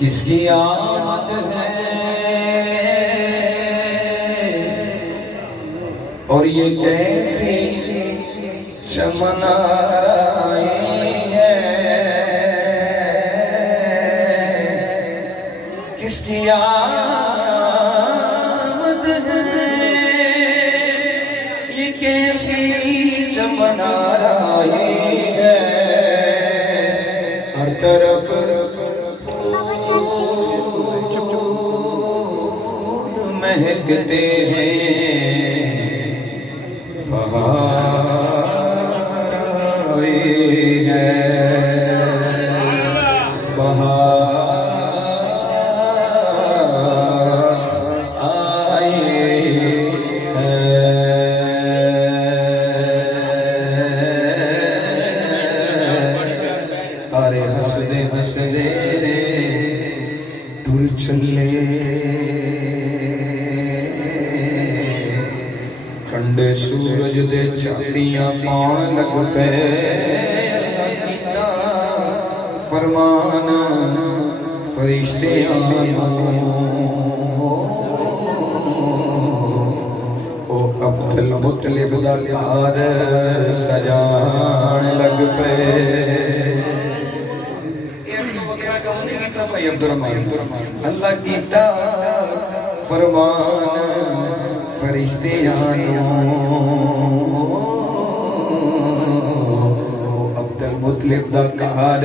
किसकी आमद है और ये कैसी चमन आई है, किसकी आमद है ये कैसी चमन आई है। हर तरफ महकते हैं बहार आई है, बहार आई है। अरे हंसदे हंसदे टुर चले कंडे सूरज दे चांदियां पान लग पे, फरमान फरिश्तियां ओ अब्दुल मुतलिब दा घर सजान लग पे। अल्लाह कीता फरमान फरिश्तियां अब्दुल मुतलिब दा घर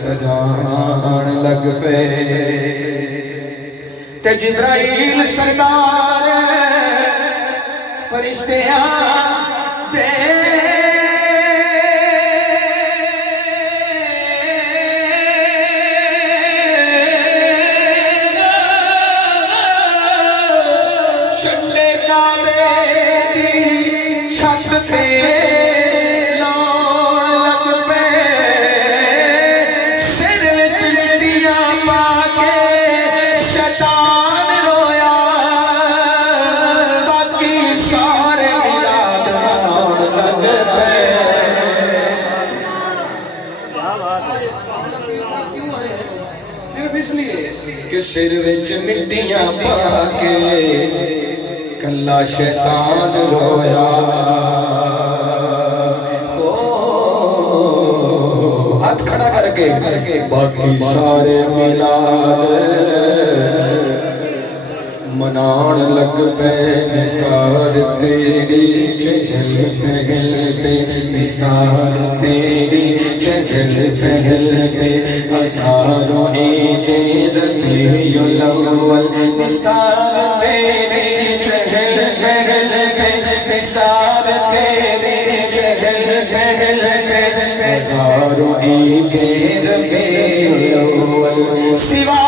सजान लग पे। ते जिब्राइल सरदार फरिश्तियां दे सिर्फ इसलिए कि सिर विच मिट्टियां पाके कल्ला शैतान रोया। हाथ खड़ा करके बाकी सारे मिलाद मनान लग पे। निसार तेरी चहल पहल पे, निसार तेरी चहल पहल पे, हजारों ईद रबीउल अव्वल। निसार तेरी चहल पहल पे, निसार तेरी चहल पहल पे, हजारों ईद रबीउल अव्वल। सिवा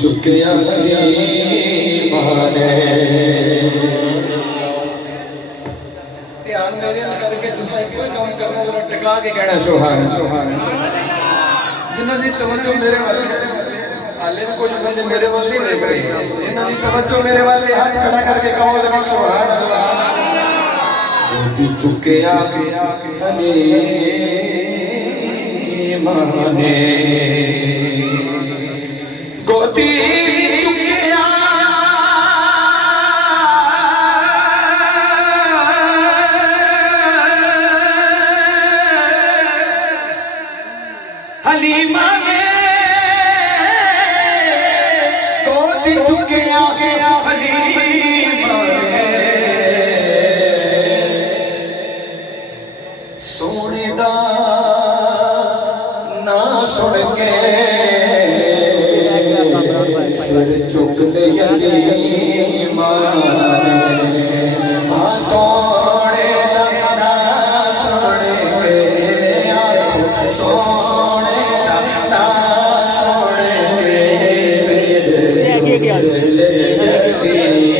चुके माने ध्यान मेरे न करके तुसा कोई काम करना जरा टिका के कहना सुभान सुभान। जिन्हां दी तवज्जो मेरे वाल हाले भी कुछ बंदे मेरे वाल नहीं देख रहे, जिन्हां दी तवज्जो मेरे वाल हाथ खड़ा करके कहो जरा सुभान अल्लाह। गोदी चुके माने गोदी चुकिया हलीमा ने गोदी चुकिया हलीमा ने सोने दा ना सुन के सिर चुक ले यतीमा ने। सोने ना सोने सोने ना सोने सिर चुक ले यतीमा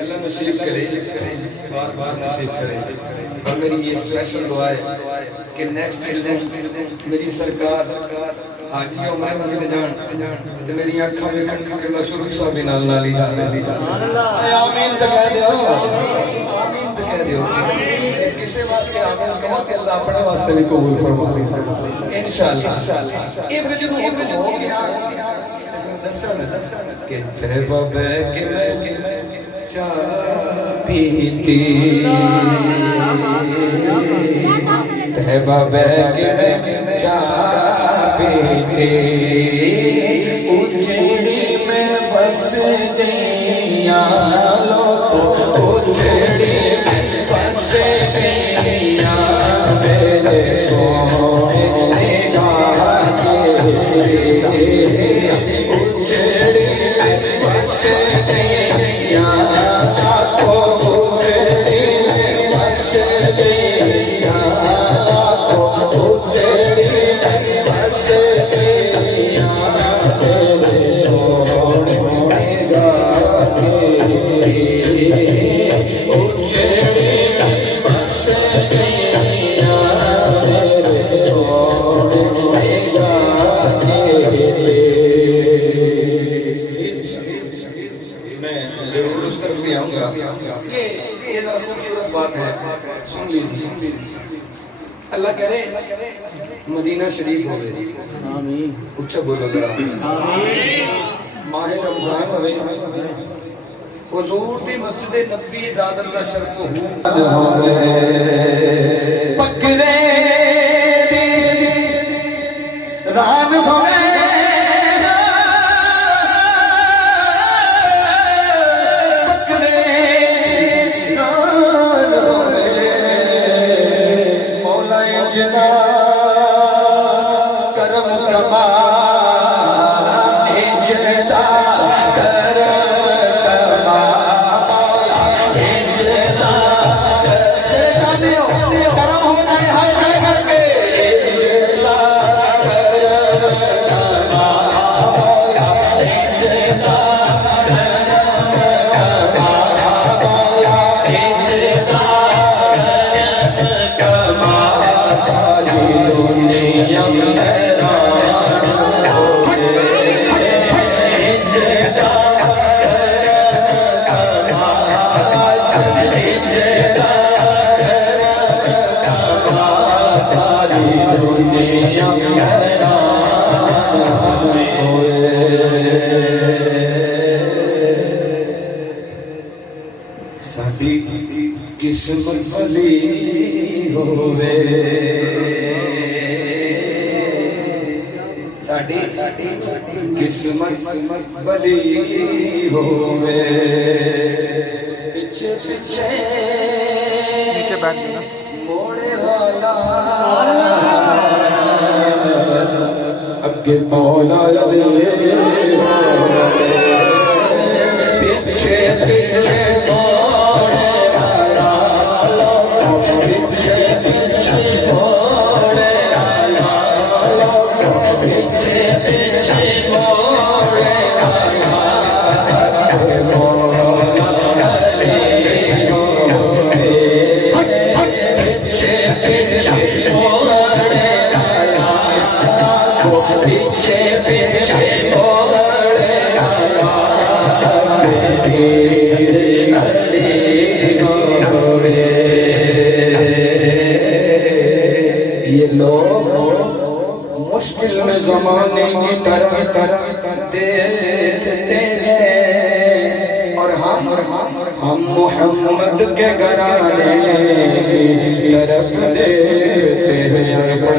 अल्लाह नसीब करे, बार बार नसीब करे। और मेरी ये स्पेशल दुआ है कि नेक्स्ट मेरी सरकार हाजी उम्र मस्जिद जान ते मेरी आंखां वेखण के मशहूर साहब नाल नाली जा रही आमीन तो कह दियो, आमीन तो कह दियो। किसे वास्ते आमीन कहो कि अल्लाह अपने वास्ते भी कबूल फरमावे इंशाअल्लाह। ये फिर जो हो गया कि तहबा के मैं चाह पीती, तहबा के मैं चाह पीती, उजड़ी में बस दिया लो तो उजड़ी में बस दिया मेरे सोने का अल्लाह कह रहे मदीना शरीफ हो गए, उच्चा बोलो जरा माह रमजान होवे, हुजूर दी मस्जिद नबवी इजाजत दा शर्फ हो पकड़े दी रान होवे साडी किस्मत बदी होवे पीछे पीछे नीचे बैठ देना मोड़े वाला अगे मौला ले पीछे पीछे मोड़े वाला पीछे पीछे मोड़े वाला पीछे पीछे मोड़े वाला मौला ले पीछे पीछे मोड़े वाला पीछे पीछे मोड़े वाला तेरे अली गोरे ये लोग मुश्किल में ज़माने की तरफ देखते हैं और हम मोहम्मद के घराने की तरफ देखते हैं।